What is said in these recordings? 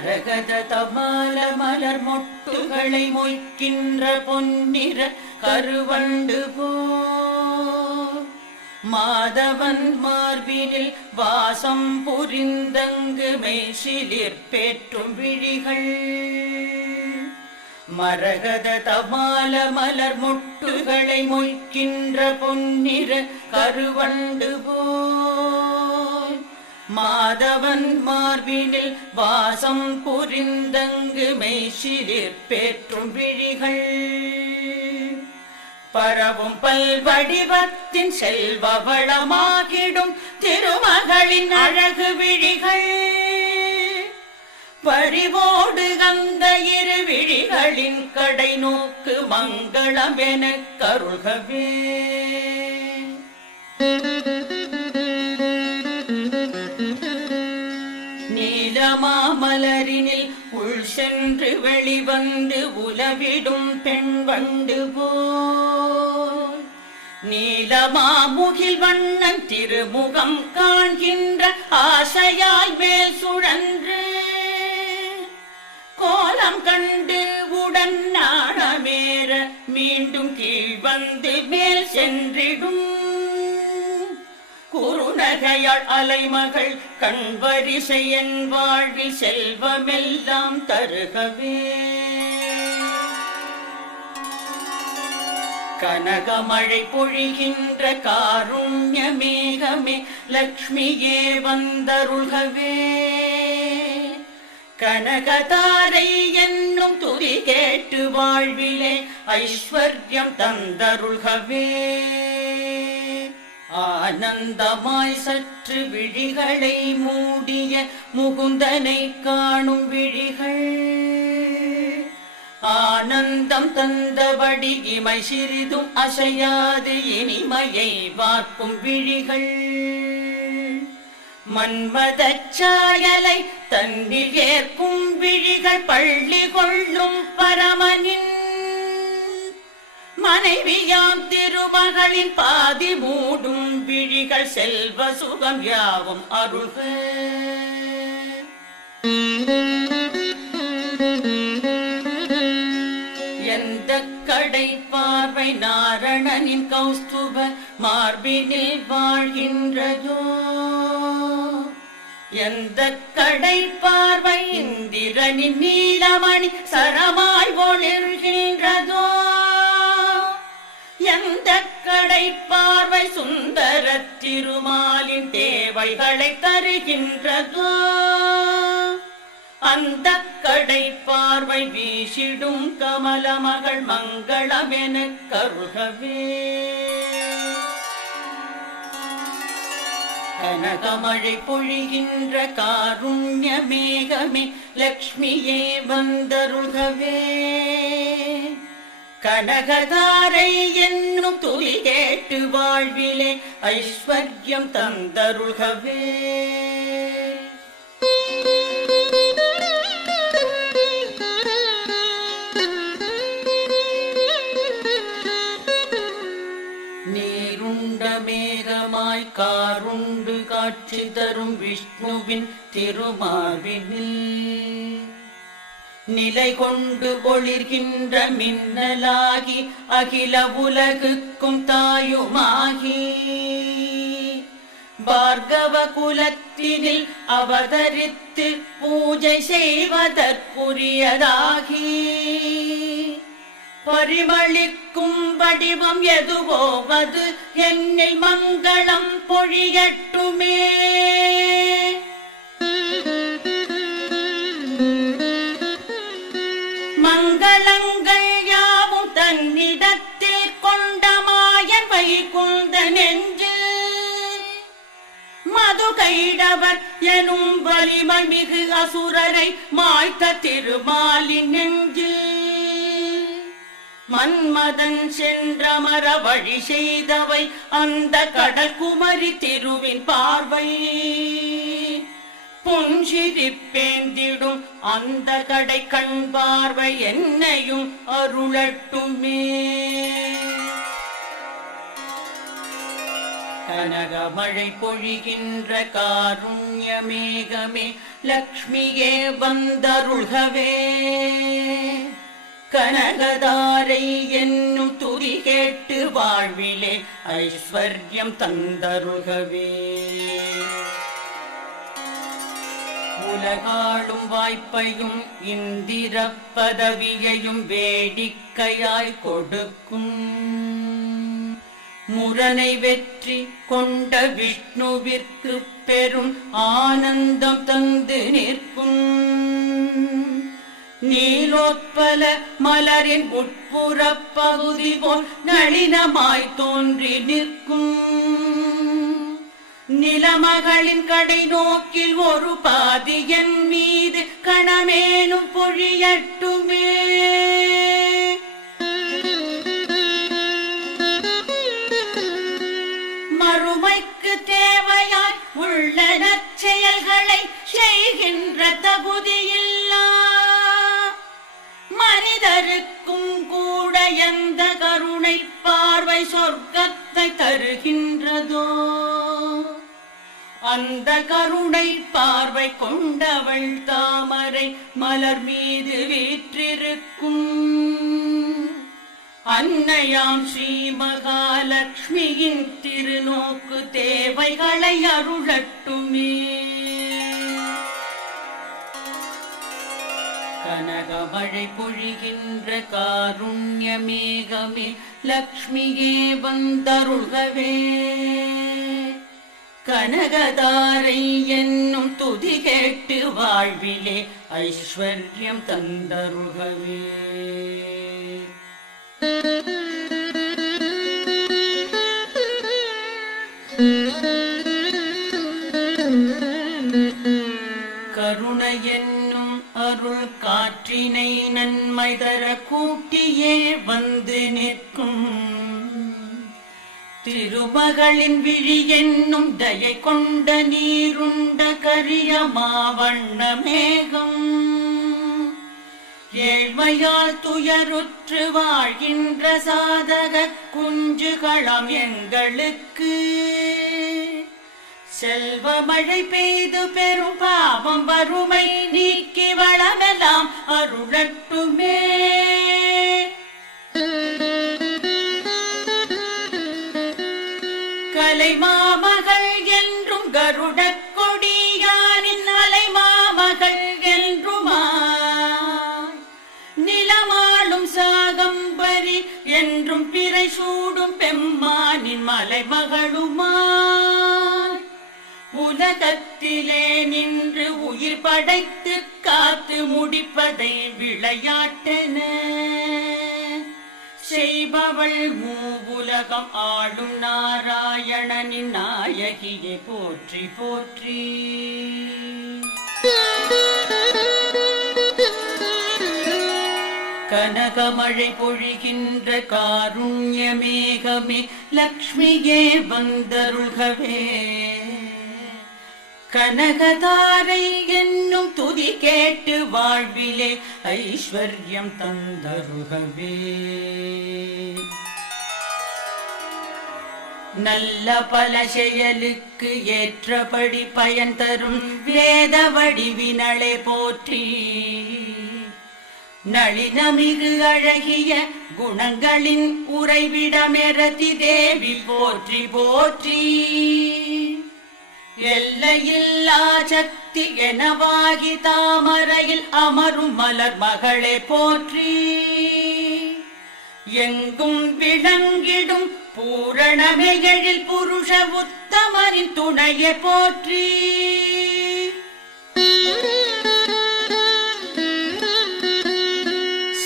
கரகத தமால மலர் மொட்டுகளை மொய்க்கின்ற பொன்னிற கருவண்டு போ. மாதவன் மார்பினில் வாசம் புரிந்தங்கு மெய்சிலிற் பேற்றும் விழிகள். மரகத தமால மலர் மொட்டுகளை மொய்க்கின்ற பொன்னிற கருவண்டு போ. மாதவன் மார்பினில் வாசம் புரிந்தங்கு மெய்சிலிர் பேற்றும் விழிகள். பரவும் பல்வடிவத்தின் செல்வ வளமாகிடும் திருமகளின் அழகு விழிகள். பறிவோடு கந்த இரு விழிகளின் கடை நோக்கு மங்களம் என கருள்கவே. நீலமாமலரினில் உள் சென்று வெளிவந்து உலவிடும் பெண் வண்டு போல். நீலமாமுகில் வண்ணன் திருமுகம் காண்கின்ற ஆசையால் மேல் சுழன்று. கோலம் கண்டு உடன் நாணமேற மீண்டும் கீழ் வந்து மேல் சென்றிடும். குறுநகையாள் அலைமகள் கண்வரிசை என் வாழ்வில் செல்வமெல்லாம் தருகவே. கனகமழை பொழிகின்ற காருண்ய மேகமே லக்ஷ்மியே வந்தருள்கவே. கனகதாரை என்னும் துதி கேட்டு வாழ்விலே ஐஸ்வர்யம் தந்தருள்கவே. ஆனந்தமாய் சற்று விழிகளை மூடிய முகுந்தனை காணும் விழிகள். ஆனந்தம் தந்தபடி இமை சிறிதும் அசையாது இனிமையை பார்க்கும் விழிகள். மன்மத சாயலை தன்னில் ஏற்கும் விழிகள் பள்ளி கொள்ளும் பரமனின் மனைவியாம் திருமகளின் பாதி மூடும் விழிகள் செல்வ சுகம் யாவும் அருள்க. எந்த கடை பார்வை நாரணனின் கௌஸ்துப மார்பினில் வாழ்கின்றதோ? எந்த கடை பார்வை இந்திரனின் நீலமணி சரமாய் ஒளிர்கின்றதோ? எந்த கடை பார்வை சுந்தர திருமாலின் தேவைகளை தருகின்றதோ? அந்த கடை பார்வை வீசிடும் கமல மகள் மங்களம் என கருகவே. கனகமழை பொழிகின்ற காருண்ய மேகமே லக்ஷ்மியே வந்தருகவே கனகதாரை என்னும் துளி கேட்டு வாழ்விலே ஐஸ்வர்யம் தந்தருள்கவே நீருண்ட மேகமாய் காருண்டு காட்சி தரும் விஷ்ணுவின் திருமார்பினில் நிலை கொண்டு ஒளிர்கின்ற மின்னலாகி அகில உலகுக்கும் தாயுமாகி. பார்கவ குலத்தினில் அவதரித்து பூஜை செய்வதற்குரியதாகி. பரிமளிக்கும் வடிவம் எதுவோவது என்னில் மங்களம் பொழியட்டுமே. மது எனும் வலிமை மிகு அசுரரை மாய்த்த திருமாலின் நெஞ்சு மன்மதன் சென்றமர வழி செய்தவை அந்த கடல் குமரி திருவின் பார்வை. புஞ்சிரிப்பேந்திடும் அந்த கடை கண் பார்வை என்னையும் அருளட்டுமே. கனகமழை பொழிகின்ற காருண்ய மேகமே லக்ஷ்மியே வந்தருள்கவே. கனகதாரை என்னும் துதி கேட்டு வாழ்விலே ஐஸ்வர்யம் தந்தருகவே உலகாளும் வாய்ப்பையும் இந்திர பதவியையும் வேடிக்கையாய் கொடுக்கும். முரனை வெற்றி கொண்ட விஷ்ணுவிற்கு பெரும் ஆனந்தம் தந்து நிற்கும். நீலோத்பல மலரின் உட்புற பகுதி போல் நளினமாய் தோன்றி நிற்கும். நிலமகளின் கடை நோக்கில் ஒரு பாதியன் மீது கணமேனும் பொழியட்டுமே. மனிதருக்கும் கூட எந்த கருணை பார்வை சொர்க்கத்தை தருகின்றதோ அந்த கருணை பார்வை கொண்டவள் தாமரை மலர் மீது வீற்றிருக்கும். அன்னையாம் ஸ்ரீ மகாலட்சுமியின் திருநோக்கு தேவைகளை அருளட்டுமே. கனகமழை பொழிகின்ற காருண்ய மேகமே லக்ஷ்மியே வந்தருள்கவே. கனகதாரை என்னும் துதி கேட்டு வாழ்விலே ஐஸ்வர்யம் தந்தருள்கவே. காற்றினை நன்மை தர கூட்டியே வந்து நிற்கும். திருமகளின் விழி என்னும் தயை கொண்ட நீருண்ட கரிய மாவண்ண மேகம். ஏழ்மையால் துயருற்று வாழ்கின்ற சாதக குஞ்சுகளம் எங்களுக்கு. செல்வ மழை பெய்து பெரும் பாவம் வறுமை நீக்கி வளமெல்லாம் அருளட்டுமே. கலை மாமகள் என்றும் கருட கொடியானின் அலை மாமகள் என்றுமா? நிலமாளும் சாகம்பரி என்றும் பிறை சூடும் பெம்மானின் மலை மகளுமா உலகத்திலே நின்று உயிர் படைத்து காத்து முடிப்பதை விளையாட்டென. செய்பவள் மூவுலகம் ஆளும் நாராயணனின் நாயகியை போற்றி போற்றி. கனகமழை பொழிகின்ற காருண்ய மேகமே லக்ஷ்மியே வந்தருள்கவே. கனகதாரை என்னும் துதி கேட்டு வாழ்விலே ஐஸ்வர்யம் தந்தருகவே. நல்ல பல செயலுக்கு ஏற்றபடி பயன் தரும் வேத வடிவினளை போற்றி. நளினமிகு அழகிய குணங்களின் உறைவிடமெரதி தேவி போற்றி போற்றி. எல்லையில்லா சக்தி எனவாகி தாமரையில் அமரும் மலர் மகளே போற்றி. எங்கும் விளங்கிடும் பூரணமைகளில் புருஷ உத்தமரின் துணையை போற்றி.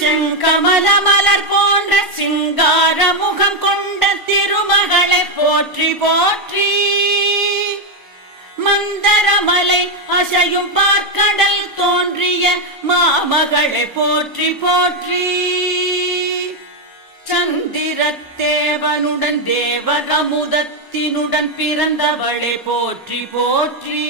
செங்கமல மலர் போன்ற சிங்கார முகம் கொண்ட திருமகளை போற்றி போற்றி. மந்தரமலை அசையும் பார்க்கடல் தோன்றிய மாமகளை போற்றி போற்றி. சந்திரத்தேவனுடன் தேவரமுதத்தினுடன் பிறந்தவளை போற்றி போற்றி.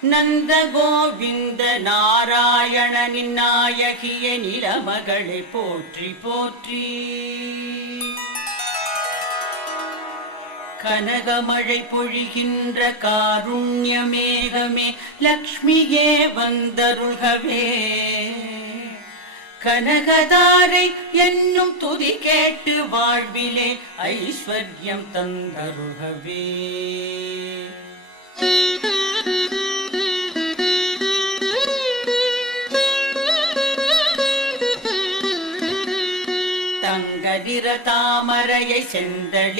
நந்த கோவிந்த நாராயணனின் நாயகிய நிலமகளை போற்றி போற்றி. கனகமழை பொழிகின்ற காருண்ய மேகமே லக்ஷ்மியே வந்தருள்கவே. கனகதாரை என்னும் துதி கேட்டு வாழ்விலே ஐஸ்வர்யம் தந்தருள்கவே. தங்கதிர தாமரையை செந்தளி